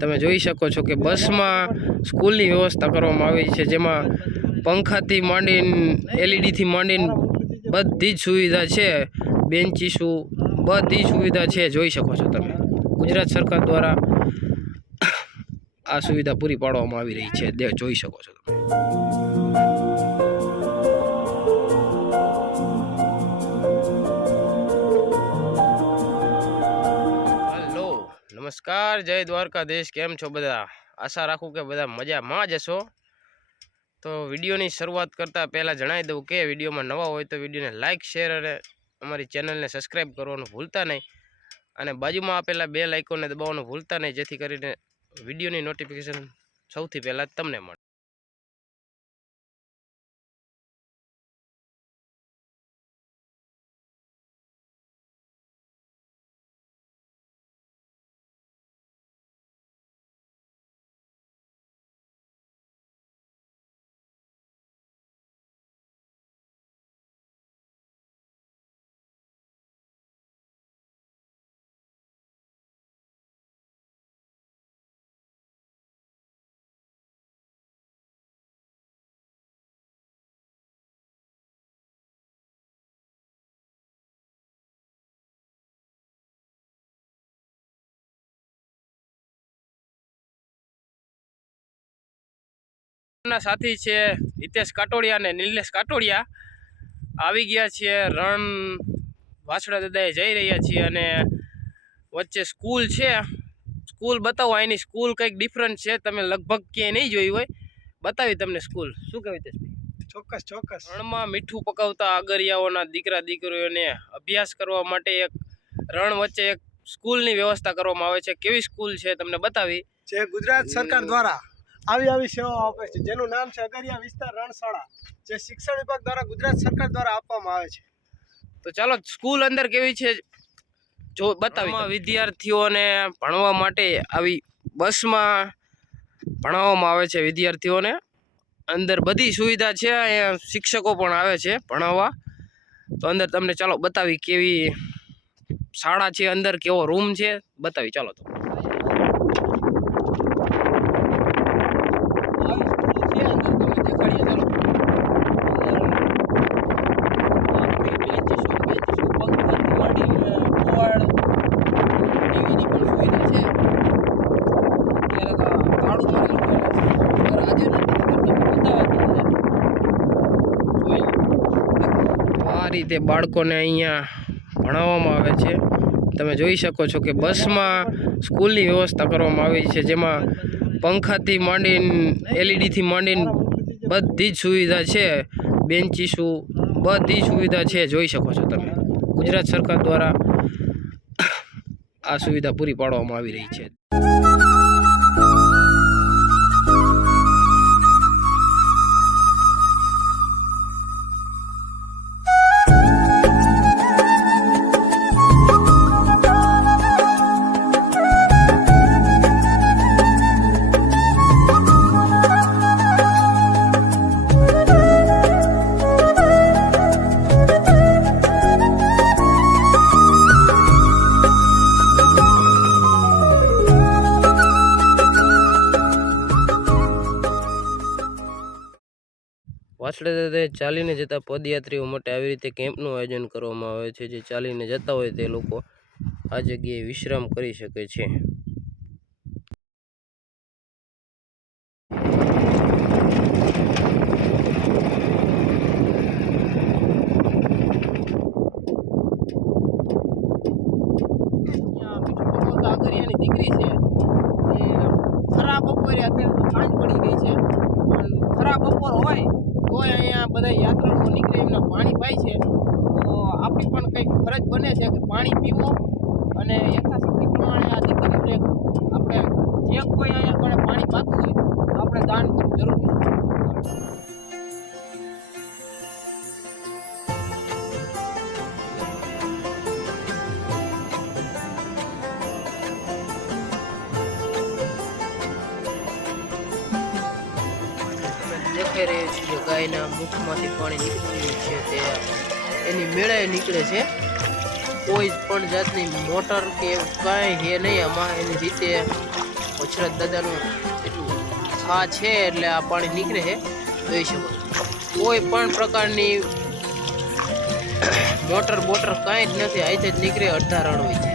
તમે જોઈ શકો છો કે બસમાં સ્કૂલની વ્યવસ્થા કરવામાં આવી છે, જેમાં પંખાથી માંડીને એલઈડીથી માંડીને બધી જ સુવિધા છે, બેન્ચીસુ બધી સુવિધા છે, જોઈ શકો છો તમે। ગુજરાત સરકાર દ્વારા આ સુવિધા પૂરી પાડવામાં આવી રહી છે, જોઈ શકો છો તમે। નમસ્કાર, જય દ્વારકાધીશ। કેમ છો બધા? આશા રાખું કે બધા મજામાં જ હશો। તો વિડીયોની શરૂઆત કરતાં પહેલાં જણાવી દઉં કે વિડીયોમાં નવા હોય તો વિડીયોને લાઇક શેર અને અમારી ચેનલને સબસ્ક્રાઈબ કરવાનું ભૂલતા નહીં, અને બાજુમાં આપેલા બે લાઇકોને દબાવવાનું ભૂલતા નહીં, જેથી કરીને વિડીયોની નોટિફિકેશન સૌથી પહેલાં તમને મળે। साथी छे हितेश काटोड़िया ने नीलेश काटोड़िया આવી ગયા છે રણ વાછડા દાદાએ જઈ રહ્યા છીએ, અને વચ્ચે સ્કૂલ છે। સ્કૂલ બતાવો, આની સ્કૂલ કંઈક ડિફરન્ટ છે, તમે લગભગ ક્યાંય નહીં જોઈ હોય। બતાવી તમને સ્કૂલ। શું કહેવાય હિતેશભાઈ? ચોક્કસ ચોક્કસ। રણમાં મીઠું પકાવતા આગરિયાઓના દીકરા દીકરીઓને અભ્યાસ કરવા માટે એક રણ વચ્ચે એક સ્કૂલની વ્યવસ્થા કરવામાં આવે છે। કેવી સ્કૂલ છે તમને બતાવી। જે ગુજરાત સરકાર દ્વારા આવી સેવાઓ આપે છે, જેનું નામ છે અગરિયા વિસ્તાર રણશાળા, જે શિક્ષણ વિભાગ દ્વારા ગુજરાત સરકાર દ્વારા આપવામાં આવે છે। તો ચાલો સ્કૂલ અંદર કેવી છે જો બતાવી। વિદ્યાર્થીઓને ભણવા માટે આવી બસમાં ભણાવવામાં આવે છે વિદ્યાર્થીઓને। અંદર બધી સુવિધા છે, અહીંયા શિક્ષકો પણ આવે છે ભણાવવા। તો અંદર તમને ચાલો બતાવી કેવી શાળા છે, અંદર કેવો રૂમ છે બતાવી। ચાલો તો આ રીતે બાળકોને અહીંયા ભણાવવામાં આવે છે। તમે જોઈ શકો છો કે બસમાં સ્કૂલની વ્યવસ્થા કરવામાં આવી છે, જેમાં પંખાથી માંડીને એલઈડીથી માંડીને બધી જ સુવિધા છે, બેન્ચીસુ બધી સુવિધા છે, જોઈ શકો છો તમે। ગુજરાત સરકાર દ્વારા આ સુવિધા પૂરી પાડવામાં આવી રહી છે। વાછડા દાદાએ ચાલીને જતા પદયાત્રીઓ માટે આવી રીતે કેમ્પનું આયોજન કરવામાં આવે છે, જે ચાલીને જતા હોય તે લોકો આ જગ્યાએ વિશ્રામ કરી શકે છે। આગરિયાની દીકરી છે એ ખરા બપોરે અત્યારે સાંજ પડી ગઈ છે, ખરા બપોર હોય તો અહીંયા બધા યાત્રાળુઓ નીકળે એમને પાણી પાય છે। તો આપણી પણ કંઈક ફરજ બને છે કે પાણી પીવો, અને યથાશક્તિ પ્રમાણે આ દીકરીઓને આપણે જે કોઈ અહીંયા કોને પાણી પાતું હોય આપણે દાન કરવું જરૂરી છે। દેખાઈ રહ્યું છે જે ગાયના મુખમાંથી પાણી નીકળી રહ્યું છે, તે એની મેળાએ નીકળે છે। કોઈ પણ જાતની મોટર કે એવું કાંઈ હે નહીં આમાં, એની રીતે વછરાજ દાદાનું એટલું આ છે એટલે આ પાણી નીકળે છે જોઈ શકો છો. કોઈ પણ પ્રકારની મોટર બોટર કાંઈ જ નથી, અહીંથી જ નીકળે. અડધા રણ હોય છે.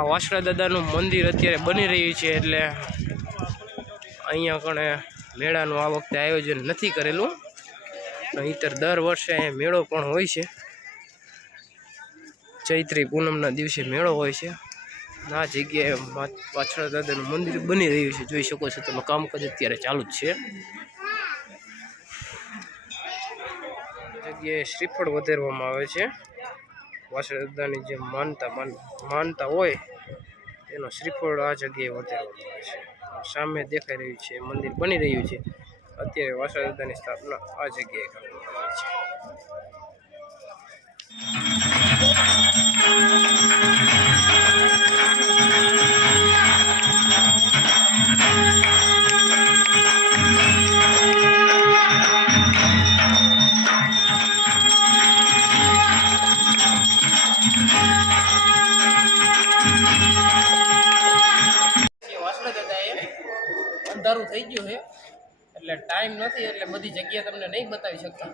આ વાસણા દાદાનું મંદિર અત્યારે બની રહ્યું છે એટલે અહીંયા કણે મેળાનું આ વખતે આયોજન નથી કરેલું. નહીંતર દર વર્ષે અહીંયા મેળો પણ હોય છે. ચૈત્રી પૂનમના દિવસે મેળો હોય છે. આ જગ્યાએ વાસણા દાદાનું મંદિર બની રહ્યું છે જોઈ શકો છો તમે. કામકાજ અત્યારે ચાલુ જ છે. જગ્યાએ શ્રીફળ વધારવામાં આવે છે. વાસણા દાદાની જે માનતા હોય એનો શ્રીફળ આ જગ્યાએ વધારવામાં આવે છે. સામે દેખાઈ રહ્યું છે મંદિર બની રહ્યું છે. અત્યારે વાસણા દાદાની સ્થાપના આ જગ્યાએ કરવામાં આવે છે. અંધારું થઈ ગયું છે એટલે ટાઈમ નથી એટલે બધી જગ્યા તમને નહીં બતાવી શકતા.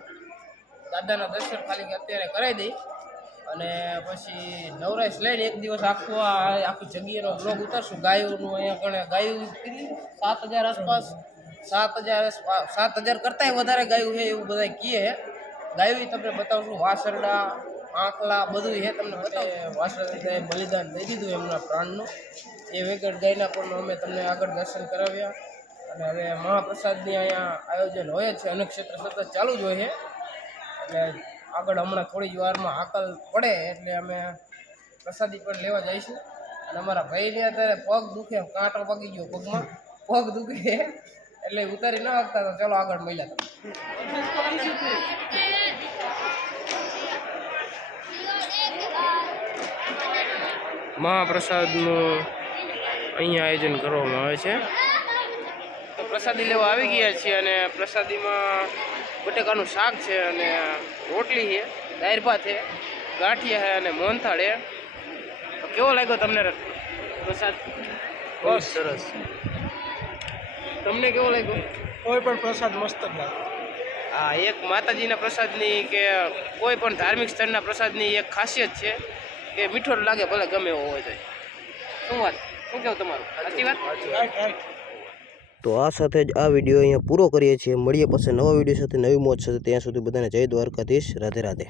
દાદાના દર્શન ખાલી અત્યારે કરાવી દઈ અને પછી નવરાશ લઈને એક દિવસ આખી જગ્યાનો બ્લોગ ઉતારશું. ગાયોનું અહીંયા કણે ગાયું 7,000 આસપાસ 7,000 કરતાંય વધારે ગાયું છે એવું બધા કહે છે. ગાયું તમને બતાવશું. વાસરડા આંકલા બધું છે તમને બતાવે. વાસરદાએ બલિદાન દઈ દીધું એમના પ્રાણનું. એ વગર ગાયના પણ અમે તમને આગળ દર્શન કરાવ્યા. અને હવે મહાપ્રસાદની અહીંયા આયોજન હોય જ છે. અન્નક્ષેત્ર સતત ચાલુ જ હોય છે. એટલે આગળ હમણાં થોડી જ વારમાં હાકલ પડે એટલે અમે પ્રસાદી પણ લેવા જઈશું. અને અમારા ભાઈને અત્યારે પગ દુખે, કાંટો પગી ગયો પગમાં, પગ દુખે એટલે ઉતારી ન શકતા. તો ચાલો આગળ મળ્યા તમે. મહાપ્રસાદનું અહીંયા આયોજન કરવામાં આવે છે. તો પ્રસાદી લેવા આવી ગયા છીએ અને પ્રસાદીમાં બટેકાનું શાક છે અને રોટલી છે, દાળ ભાત છે, ગાંઠિયા છે અને મોહનથાળ છે. તો કેવો લાગ્યો તમને પ્રસાદ? બહુ સરસ. તમને કેવો લાગ્યો? કોઈ પણ પ્રસાદ મસ્ત જ લાગે. હા, એક માતાજીના પ્રસાદની કે કોઈ પણ ધાર્મિક સ્થળના પ્રસાદની એક ખાસિયત છે કે મીઠો લાગે ભલે ગમે એવો હોય તો. શું વાત, શું કહેવું તમારું? સાચી વાત. તો આ સાથે જ આ વિડીયો અહીંયા પૂરો કરીએ છીએ. મળીએ પછી નવા વિડીયો સાથે, નવી મોજ સાથે. ત્યાં સુધી બધાને જય દ્વારકાધીશ. રાધે રાધે.